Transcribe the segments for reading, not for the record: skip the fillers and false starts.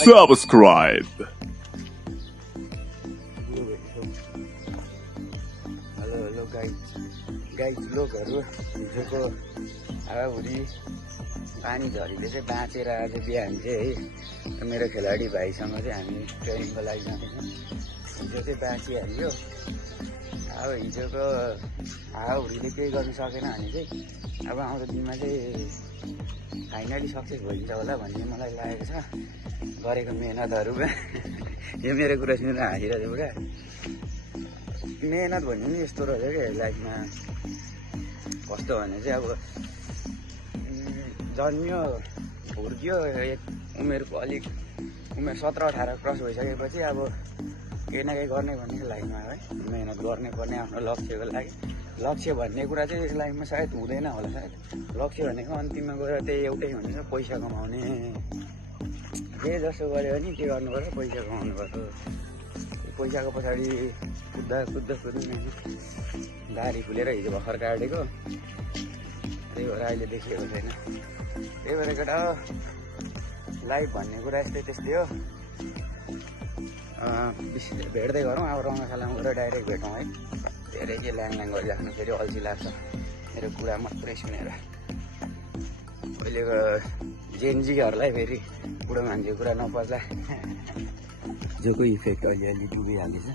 subscribe. Hello guys लोकहरू हिजोको हावाहुरी पानी झरीले चाहिँ बाँचेर आज बिहान चाहिँ है मेरो खेलाडी भाइसँग चाहिँ हामी ट्रेनिङको लागि जाँदैछौँ। हिजो चाहिँ बाँचिहाल्यो। अब हिजोको हावाहुरीले केही गर्नु सकेन भने चाहिँ अब आउँदो दिनमा चाहिँ फाइनली सक्सेस भइन्छ होला भन्ने मलाई लागेको छ गरेको मेहनतहरूमा। यो मेरो कुरा सुनेर हाँसिरहेको क्या। मेहनत भन्ने नि यस्तो रहेछ क्या लाइफमा। कस्तो भने चाहिँ अब जन्मियो हुर्कियो उमेरको अलिक उमेर 17-18 क्रस भइसकेपछि अब केही न केही गर्ने भन्ने लाइफमा है मेहनत गर्ने पर्ने आफ्नो लक्ष्यको लागि। लक्ष्य भन्ने कुरा चाहिँ लाइफमा सायद हुँदैन होला। सायद लक्ष्य भनेको अन्तिममा गएर त्यही एउटै भनेको पैसा कमाउने। जे जस्तो गऱ्यो भने के गर्नुपर्छ, पैसा कमाउनु पर्छ। पैसाको पछाडि कुद्दा दारी फुलेर हिजो भर्खर काटेको, त्यही भएर अहिले देखिएको छैन। त्यही भएर केटा लाइफ भन्ने कुरा त्यस्तै हो। भेट्दै गरौँ अब रङ्गशालामा गएर डाइरेक्ट भेटौँ है। धेरै के ल्याङ गरिराख्नु फेरि अल्छी लाग्छ मेरो कुरा मात्रै सुनेर। अहिलेको जेनजीहरूलाई फेरि बुढो मान्छेको कुरा नपर्ला जोको इफेक्ट अलिअलि डुबिहाल्दैछ।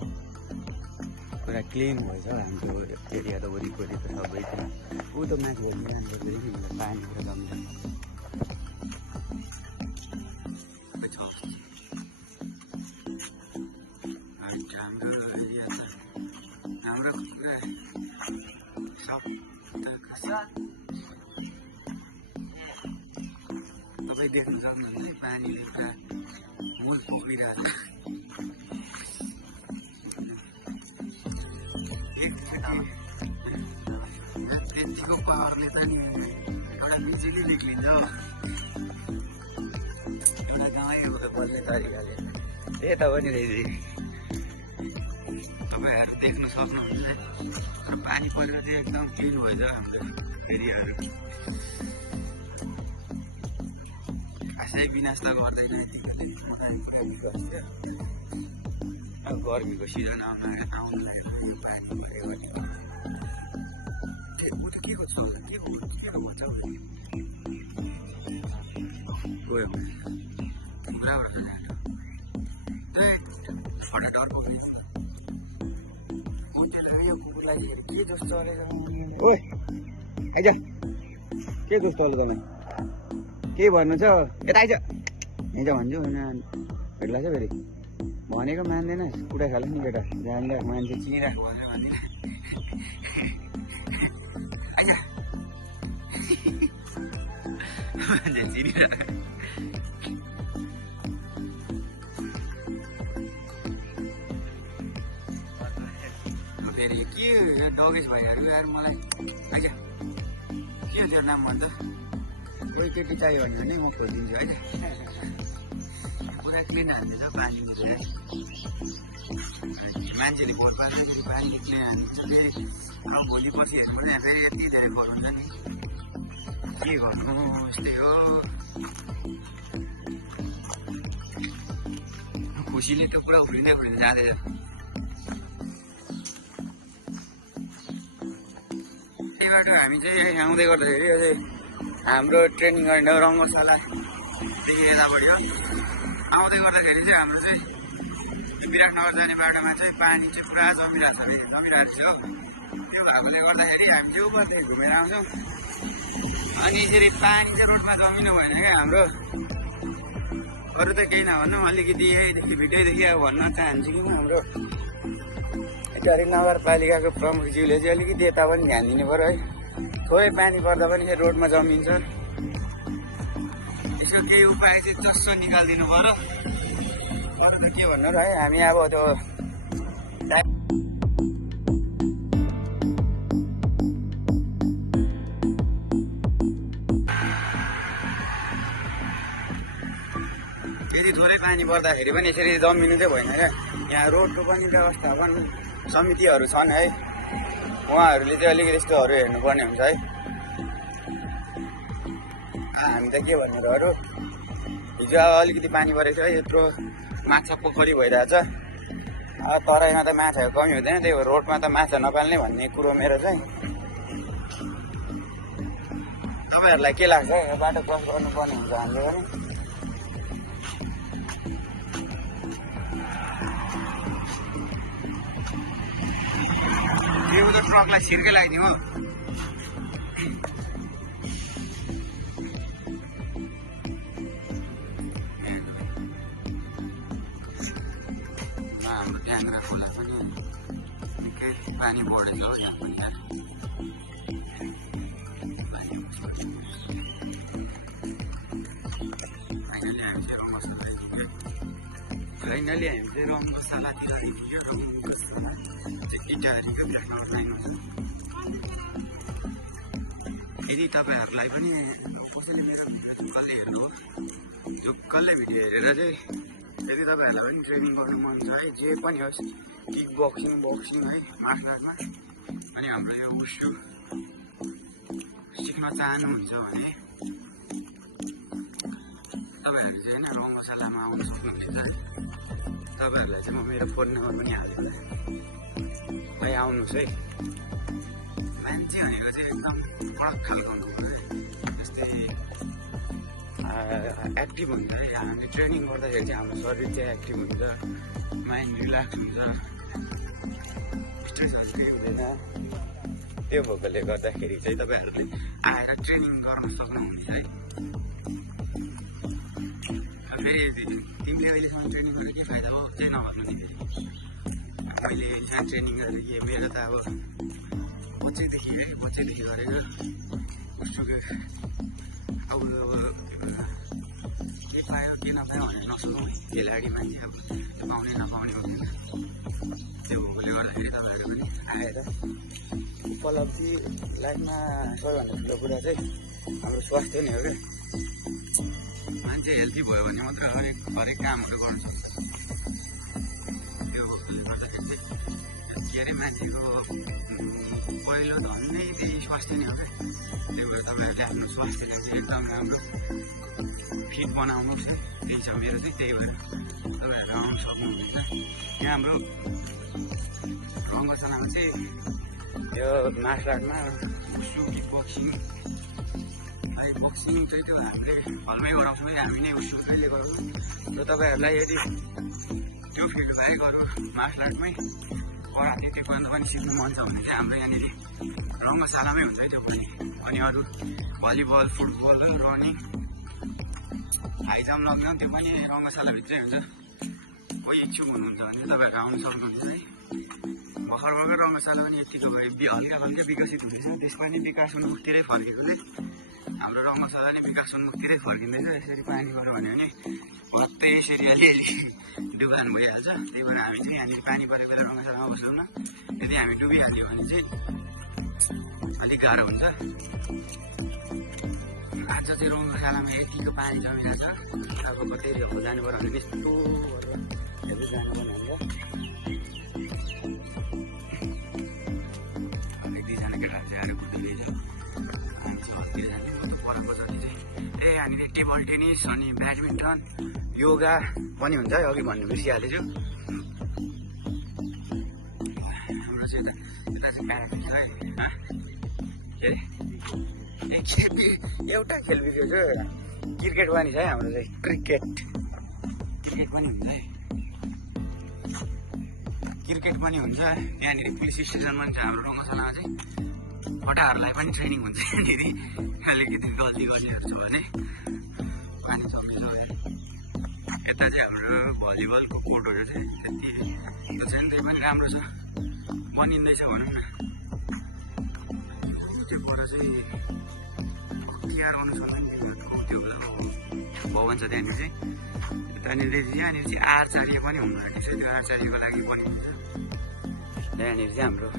पुरा क्लिन भएछ हाम्रो एरिया त वरिपरि त सबै ऊ त म्याच भइरहन्छ फेरि पानी पुरा जम्छ। हाम्रो तपाईँ देख्नु सक्नुहुन्छ पानी पुरा मुल पक्रिरहेको छ। त्यतिको पावरले चाहिँ एउटा बिजुली निक्लिन्छ एउटा गाउँको बल्ने तरिकाले। त्यही त हो नि रहेछ। तपाईँहरू देख्नु सक्नुहुन्छ पानी परेर चाहिँ एकदम क्लिन भएछ हाम्रो एरियाहरू। खासै विनाश त गर्दैन अब गर्मीको सिजन आउनु लाग्यो पानी पऱ्यो भने के को छ के को मजा गयो फटा डर पुग्ने कुकुरलाई के जस्तो चलेर ओइ आइज के जस्तो चल्यो तँलाई के भन्नु छ यता आइज हिजो भन्छु भेट्ला छ फेरि भनेको मान्दैन कुटा खाल्छ नि केटा जान्दा मान्छे चिनिरहेको फेरि के डगेस भाइहरू आएर मलाई आइज के हो त्यो नाम भन्छ कोही केटी चाहियो भने म खोजिदिन्छु है। पुरा क्लिन हाल्दैछ पानी है मान्छेले भोट पाल्दाखेरि पानी क्लिन हाल्नुहुन्छ। फेरि भोलि पछि हेर्नु भने फेरि यति धेरै फरक हुन्छ नि के गर्नु यस्तै हो। खुसीले त पुरा उफ्रिँदै जाँदैछ। त्यहीबाट हामी चाहिँ आउँदै गर्दाखेरि अझै हाम्रो ट्रेनिङ गर्ने रङ्गशालादेखि यतापट्टि हो। आउँदै गर्दाखेरि चाहिँ हाम्रो चाहिँ विराटनगर जाने बाटोमा चाहिँ पानी चाहिँ पुरा जमिरहेको छ। त्यो भएकोले गर्दाखेरि हामी चाहिँ उपातिर घुमेर आउँछौँ। अनि यसरी पानी चाहिँ रोडमा जमिनु भएन क्या हाम्रो। अरू त केही नभन्नु अलिकति यहीँदेखि भिटैदेखि अब भन्न चाहन्छु कि हाम्रो गरी नगरपालिकाको प्रमुखज्यूले चाहिँ अलिकति यता पनि ध्यान दिनु पऱ्यो है। थोरै पानी पर्दा पनि चाहिँ रोडमा जमिन्छ। त्यसको केही उपाय चाहिँ चस्स निकालिदिनु पऱ्यो। अरू त के भन्नु र है हामी अब त्यो यदि थोरै पानी पर्दाखेरि पनि यसरी जमिनु चाहिँ भएन क्या। यहाँ रोडको पनि व्यवस्थापन समितिहरू छन् है, उहाँहरूले चाहिँ अलिकति यस्तोहरू हेर्नुपर्ने हुन्छ है। हामी त के भन्नु र अरू हिजो अब अलिकति पानी परेको थियो यत्रो माछा पोखरी भइरहेछ। अब तराईमा त माछाको कमी हुँदैन, त्यही भएर रोडमा त माछा नपाल्ने भन्ने कुरो मेरो चाहिँ। तपाईँहरूलाई के लाग्छ यो बाटो क्रस गर्नुपर्ने हुन्छ हामीले पनि? यो त ट्रकलाई छिर्कै लगाइदिउँ हो। हाम्रो ढ्याङ्ग्रा खोला पनि निकै पानी बढेको हो यहाँ पनि। फाइनली हामी चाहिँ रङ मसलातिर आइपुग्यो। रङ मसला चाहिँ गिटारको खानु यदि तपाईँहरूलाई पनि कसैले मेरो कसले हेर्नु हो त्यो कसले भिडियो हेरेर चाहिँ यदि तपाईँहरूलाई पनि ट्रेनिङ गर्नु मन छ है, जे पनि होस्, किक बक्सिङ है मार्सल आर्टमा, अनि हाम्रो यो उसु सिक्न चाहनुहुन्छ भने तपाईँहरू चाहिँ होइन रङ मसलामा आउनु सक्नुहुन्छ। तपाईँहरूलाई चाहिँ म मेरो फोन नम्बर पनि हालेको भाइ, आउनुहोस् है। मान्छे भनेको चाहिँ एकदम फरक खालको हुनुपर्छ है, जस्तै एक्टिभ हुन्छ है। हामी ट्रेनिङ गर्दाखेरि चाहिँ हाम्रो शरीर चाहिँ एक्टिभ हुन्छ, माइन्ड रिल्याक्स हुन्छ, स्ट्रेसहरू केही हुँदैन। त्यो भएकोले गर्दाखेरि चाहिँ तपाईँहरूले आएर ट्रेनिङ गर्न सक्नुहुनेछ है। फेरि तिमीले अहिलेसम्म ट्रेनिङ गरेर के फाइदा हो चाहिँ नभन्नु नि। मैले यहाँ ट्रेनिङ गरेँ, मेरो त अब बच्चैदेखि गरेर अब के पायो के नपायो भनेर नसोचौँ है। खेलाडी मान्छे अब पाउने नपाउने हुँदैन। त्यो भएकोले गर्दाखेरि तपाईँहरू पनि आएर उपलब्धि लाइफमा सबैभन्दा ठुलो कुरा चाहिँ हाम्रो स्वास्थ्य नै हो क्या। मान्छे हेल्दी भयो भने मात्रै हरेक कामहरू गर्नु सक्छ। त्यो गर्दाखेरि चाहिँ के अरे मान्छेको पहिलो धन नै त्यही स्वास्थ्य नै हो क्या। त्यही भएर तपाईँहरूले आफ्नो स्वास्थ्यलाई चाहिँ एकदम राम्रो फिट बनाउनुहोस् है, त्यही छ मेरो चाहिँ। त्यही भएर तपाईँहरू आउनु सक्नुहुनेछ। यहाँ हाम्रो रङ्गशालामा चाहिँ यो मार्सल आर्टमा उसु किक बक्सिङ चाहिँ त्यो हामीले घरमै गराउँछौँ है, हामी नै उसु कहिले गरौँ। र तपाईँहरूलाई यदि त्यो फिडब्याक गरौँ मार्सल आर्टमै कराते ताइक्वान्डो पनि सिक्नु मन छ भने चाहिँ हाम्रो यहाँनिर रङ्गशालामै हुन्छ है त्यो पनि। अनि अरू volleyball, football, running, high jump, long jump त्यो पनि रङ्गशालाभित्रै हुन्छ। कोही इच्छुक हुनुहुन्छ भने चाहिँ तपाईँहरू आउनु सक्नुहुन्छ है। भर्खर रङ्गशाला पनि यतिको हल्का विकसित हुँदैछ, त्यसको पनि विकास उन्मुखतिरै फर्केको चाहिँ हाम्रो रङ्गशाला नै विकास उन्मुखतिरै फर्किँदैछ। यसरी पानी पर्यो भने मात्रै यसरी अलिअलि डुब्लान भइहाल्छ। त्यही भएर हामी चाहिँ यहाँनिर पानी परेको बेला रङ्गशालामा बस्दैनौँ। यदि हामी डुबिहाल्यो भने चाहिँ अलिक गाह्रो हुन्छ। आज चाहिँ रङ्गशालामा यतिको पानी जमिरहेको छ। अब कतै जानु पर्यो भने यस्तो हेर्दै जानुपर्ने हुन्छ। दुईजना केटाहरू चाहिँ आएर कुद्दैछ। यहाँनिर टेबल टेनिस अनि ब्याडमिन्टन, योगा पनि हुन्छ है। अघि भन्नु बिर्सिहालेछु। हाम्रो चाहिँ यता चाहिँ है के अरे एउटा खेल बिर्सेको छ, क्रिकेट पनि छ है। हाम्रो चाहिँ क्रिकेट पनि हुन्छ है। क्रिकेट पनि हुन्छ यहाँनिर। पुलिस स्टेसन पनि छ हाम्रो रङ्गशालामा चाहिँ। फटाहरूलाई पनि ट्रेनिङ हुन्छ यहाँनिर। अलिकति गल्ती गर्नेहरू छ भने पानी चल्दैछ। यता चाहिँ हाम्रो भलिबलको कोर्टहरू चाहिँ त्यति त्यो चाहिँ त्यही पनि राम्रो छ, बनिँदैछ भनौँ न। त्यो कोर्ट चाहिँ तिहार गर्नु सक्छ नि, त्यो भवन छ त्यहाँनिर चाहिँ। त्यहाँनिर चाहिँ आर्चरी पनि हुनु रहेछ। त्यो आर्चरीको लागि पनि हुन्छ त्यहाँनिर चाहिँ। हाम्रो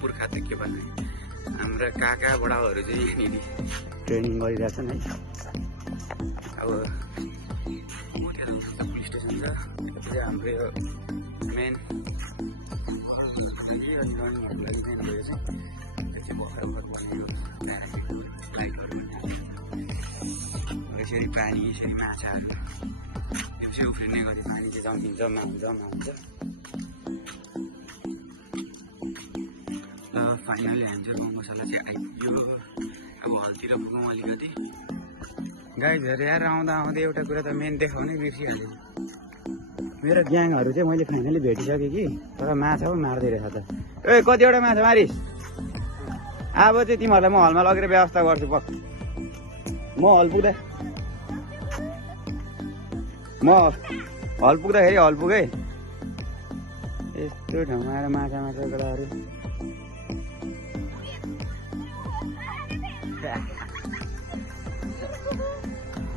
पुर्खा त के भन्ने हाम्रा काका बडाहरू चाहिँ यहाँनिर ट्रेनिङ गरिरहेछन् है। अब पुलिस स्टेसन छ, त्यो चाहिँ हाम्रो यो मेन रनिङहरूको लागि मेन भयो चाहिँ। त्यो चाहिँ भर्खर बनियो लाइट यसरी पानी यसरी माछाहरू त्यो चाहिँ उफ्रिने गरी पानी चाहिँ जम्मिन्छ जम्मा हुन्छ र फाइनली हामी चाहिँ गाउँ मसला चाहिँ आइपुग्यो अब हलतिर पुगौँ अलिकति गाइजहरू यार आउँदा एउटा कुरा त मेन देखाउनै बिर्सिहाल्यो मेरो ग्याङहरू चाहिँ मैले फाइनली भेटिसकेँ कि तर माछा पो मार्दै रहेछ त ए कतिवटा माछा मारिस अब चाहिँ तिमीहरूलाई म हलमा लगेर व्यवस्था गर्छु पक्क म हल पुग्दा म हल पुग्दाखेरि हल पुगेँ यस्तो ठाउँमा आएर माछा गडाहरू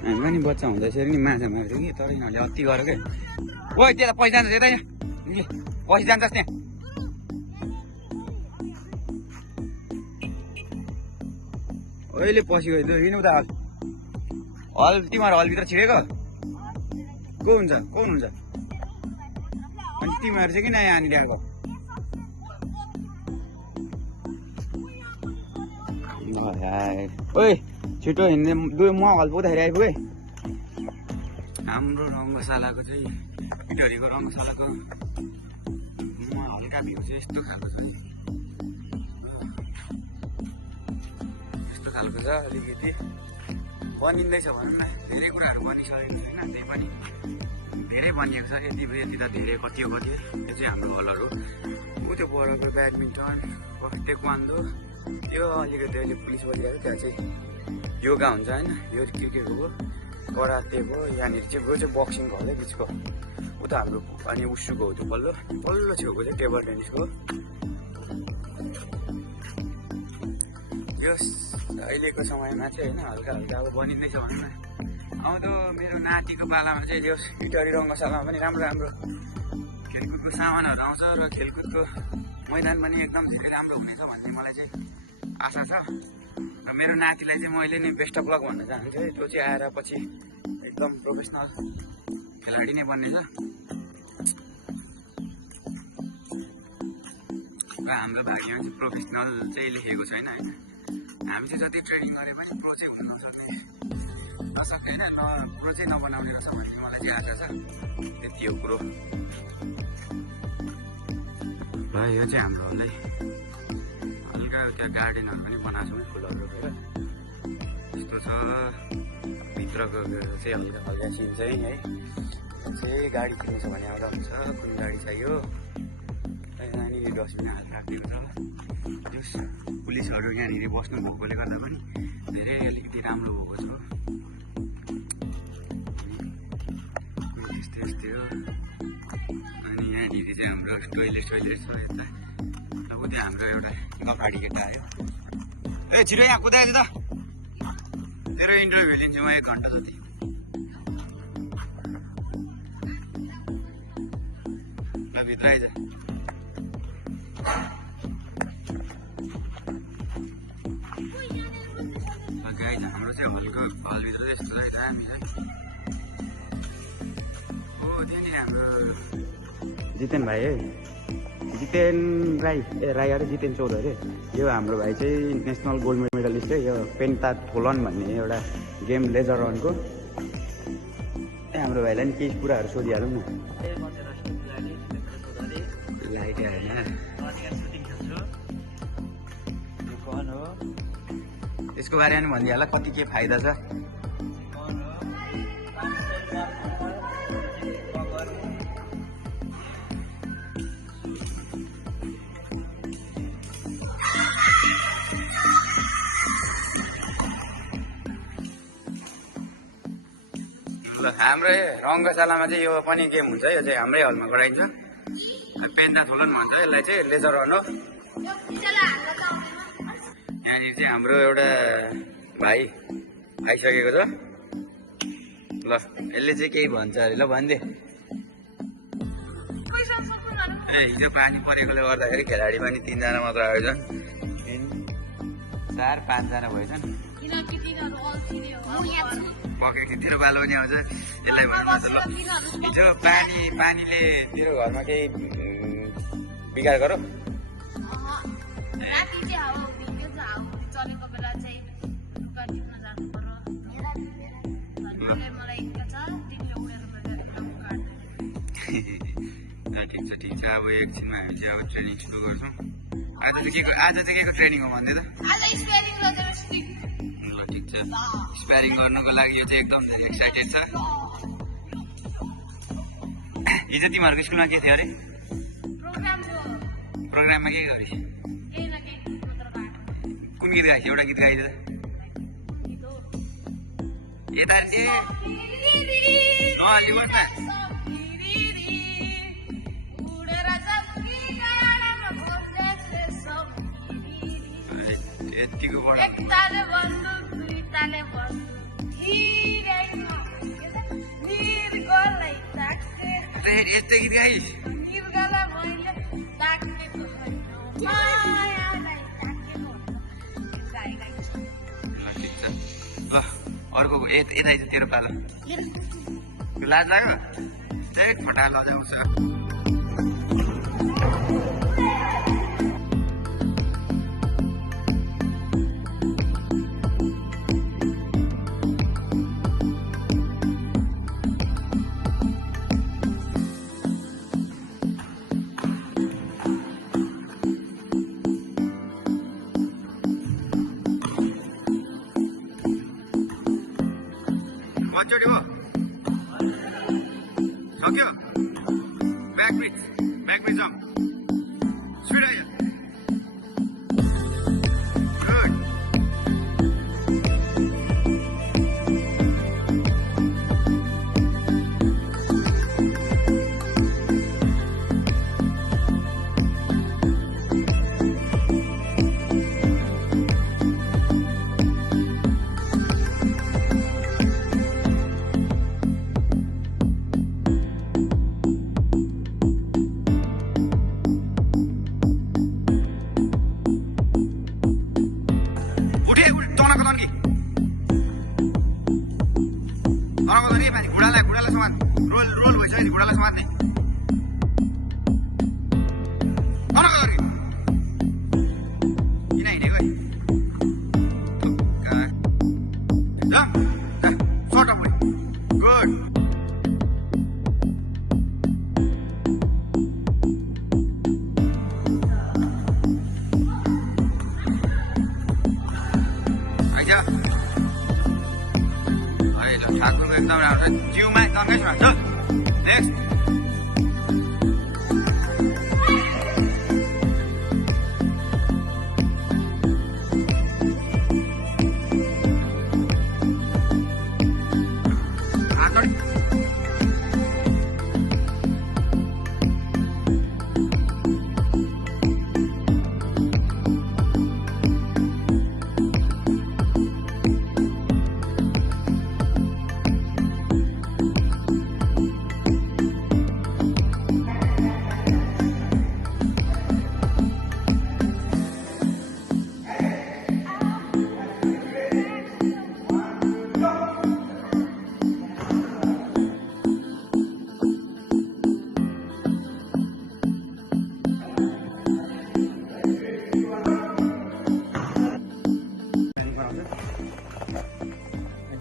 हामी पनि बच्चा हुँदा यसरी नि माछा मार्थ्यो कि तर यिनीहरूले अति गरेको क्या ओ त्यता पैसा जान्छ यता यहाँ पैसा जान्छस् त्यहाँ अहिले पछि गयो हिँड्नु त हल तिमीहरू हलभित्र छिरेको को हुन्छ को हुनुहुन्छ अनि तिमीहरू चाहिँ किन यहाँनिर आएको ओइ छिटो हिँड्ने म हल पुग्दाखेरि आइपुगेँ हाम्रो रङ्गशालाको चाहिँ इटरीको रङ्गशालाको म हल्का भ्यू चाहिँ यस्तो खालको छ यस्तो खालको छ अलिकति बनिँदैछ भनौँ न धेरै कुराहरू बनिसकेको छैन त्यही पनि धेरै बनिएको छ यति त धेरै कति यो चाहिँ हाम्रो हलहरू ऊ त्यो बरको ब्याडमिन्टन टेक्वान्डो त्यो अलिकति अहिले पुलिस बोलिरहेको त्यहाँ चाहिँ योगा हुन्छ होइन यो क्रिकेटको हो करातेको यहाँनिर चाहिँ यो चाहिँ बक्सिङको होला बिचको उता हाम्रो अनि उसुको हो त्यो पल्लो छेउको चाहिँ टेबल टेनिसको यो अहिलेको समयमा चाहिँ होइन हल्का अब बनिँदैछ भनौँ न आउँदो मेरो नातिको पालामा चाहिँ यो इटरी रङ्गशालामा पनि राम्रो खेलकुदको सामानहरू आउँछ र खेलकुदको मैदान पनि एकदम धेरै राम्रो हुनेछ भन्ने मलाई चाहिँ आशा छ र मेरो नातिलाई चाहिँ मैले नै बेस्ट अफ लक भन्न चाहन्छु है त्यो चाहिँ आएर पछि एकदम प्रोफेसनल खेलाडी नै बन्नेछ र हाम्रो भाग्यमा चाहिँ प्रोफेसनल चाहिँ लेखेको छैन होइन हामी चाहिँ जति ट्रेनिङ गरे पनि प्रो चाहिँ हुन नसक्दैन प्रो चाहिँ नबनाउने रहेछ भन्ने मलाई चाहिँ आशा छ त्यति हो कुरो र यो चाहिँ हाम्रो हल्लै हल्का त्यहाँ गार्डनहरू पनि बनाएको छ फुलहरू रोपेर यस्तो छ भित्रको चाहिँ हल्का सिन चाहिँ है चाहिँ गाडी किन्नु छ भने आउँदा हुन्छ कुन गाडी चाहियो यहाँनिर डस्टबिन हालेर राखिदिएको छ पुलिसहरू यहाँनिर बस्नु भएकोले गर्दा पनि धेरै अलिकति राम्रो भएको छ यस्तै हो अनि यहाँनिर चाहिँ हाम्रो टोइलेट छ यता अब त्यहाँ हाम्रो एउटा गफाडी केटा आयो ए छिटो यहाँ कुदाएछ त तेरो इन्टरभ्यू लिन्छु म 1 घन्टा जति ल भित्र आइज गाइज हाम्रो चाहिँ हलभित्र चाहिँ यस्तो रहेछ हामीलाई हो त्यहाँनिर हाम्रो जितेन भाइ है जितेन राई राई अरे जितेन चौध अरे यो हाम्रो भाइ चाहिँ नेसनल गोल्ड मेडलिस्ट है यो पेन्टाथलोन भन्ने एउटा गेम लेजर रनको हाम्रो भाइलाई नि केही कुराहरू सोधिहालौँ न लाइट त्यसको बारेमा पनि भनिदिइहाल कति के फाइदा छ हाम्रो रङ्गशालामा चाहिँ यो पनि गेम हुन्छ यो चाहिँ हाम्रै हलमा गराइन्छ पेन्टाथलोन भन्छ यसलाई चाहिँ लेजर रन हो यहाँनिर चाहिँ हाम्रो एउटा भाइ आइसकेको छ ल यसले चाहिँ केही भन्छ अरे ल भनिदिए ए हिजो पानी परेकोले गर्दाखेरि खेलाडी पनि 3 जना मात्र आएछन् 4 5 जना भएछन् पकेको तेरो बालो पनि आउँछ यसलाई भन्नु ल हिजो पानीले तेरो घरमा केही बिगार गरौ अब एकछिनमा हामी चाहिँ अब ट्रेनिङ सुरु गर्छौँ। आज चाहिँ के को ट्रेनिङ हो भन्दै त? ल ठिक छ, स्प्यारिङ गर्नुको लागि यो चाहिँ एकदम धेरै एक्साइटेड छ। हिजो तिमीहरूको स्कुलमा के थियो अरे? प्रोग्राममा के गरे? कुन गीत गाएको? एउटा गीत गाइदियो यता यतिको बढ यस्तै गीत गाइस। ल अर्को यता तेरो पालो। लाज लाग्यो? फटा लजाउँछ। कतिचोटि हो सक्यो? ब्याक जम्प स्पिड आयो। गुड। घुडालाई समान रोल भइसक्यो। घुडालाई समात्ने किन हिँडेको सर्ट अप गुड। ठाकुरको एकदम राम्रो जिउमा एकदमै छ। नेक्स्ट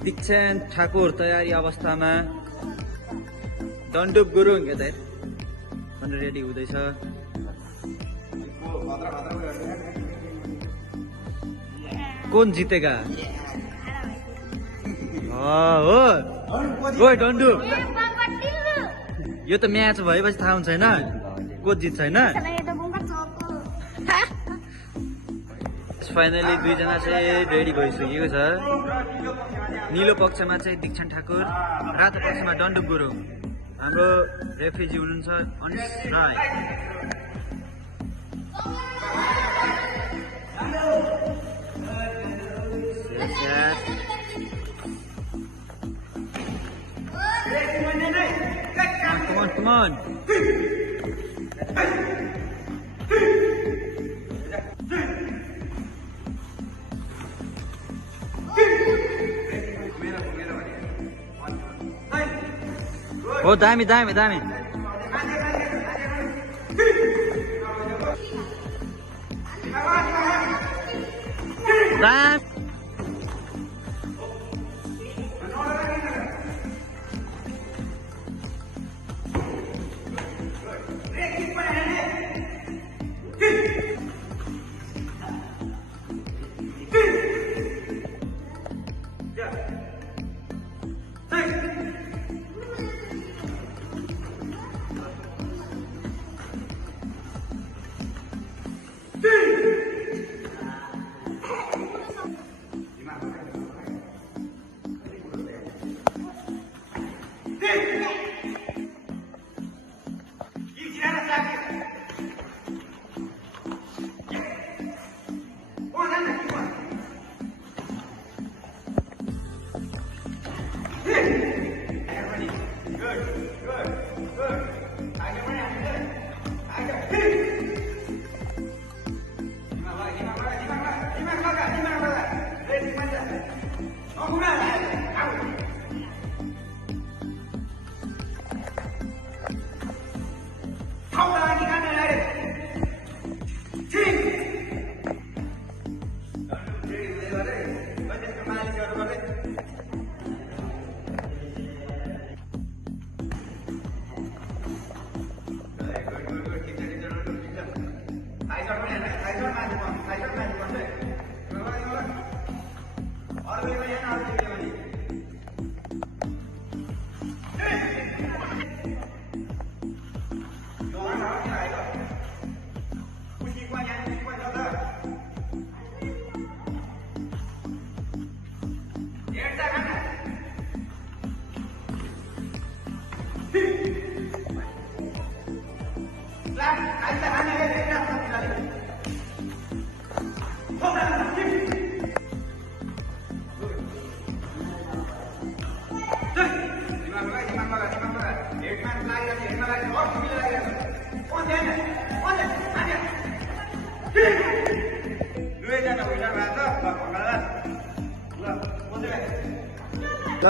दीक्षान्त ठाकुर तयारी अवस्थामा। डन्डुप गुरुङ यता रेडी हुँदैछ। कौन जितेगा? हो डन्डुप। यो त म्याच भएपछि थाहा हुन्छ होइन को जित्छ होइन। फाइनली दुईजना चाहिँ रेडी भइसकेको छ। नीलो पक्षमा चाहिँ दीक्षान्त ठाकुर, रातो पक्षमा डन्डुप गुरुङ। हाम्रो रेफ्रीजी हुनुहुन्छ अनिश राई। Come on. Oh, दामी दामी दामी।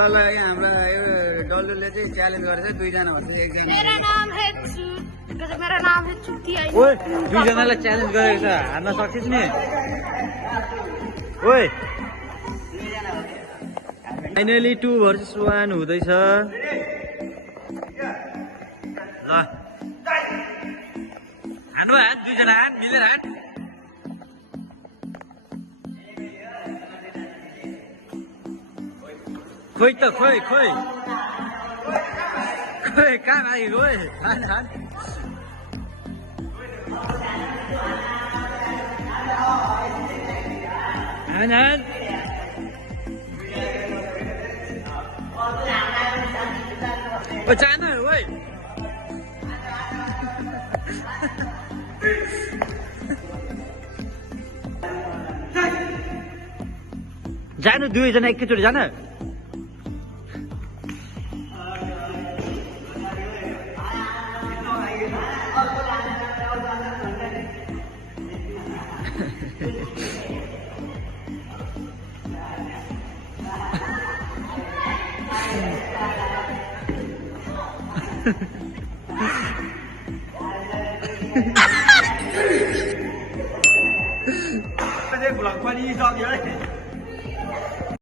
ल हाम्रो यो डल्लुले चाहिँ च्यालेन्ज गरेछ दुईजना भन्छ एकजना मेरा नाम है मेरा नाम है चुतिया ओए दुईजनालाई च्यालेन्ज गरेको छ हार्न सक्छस् नि ओए फाइनली 2 भर्सेस 1 हुँदैछ ल हान्नु हात दुईजना हात मिलेर हात खोइ त खोइ खोइ खोइ कहाँ लागेको ओए हान हान हान हान ओ जानु ओए जानु दुईजना एकैचोटि जान Vlog पनि सक्यो है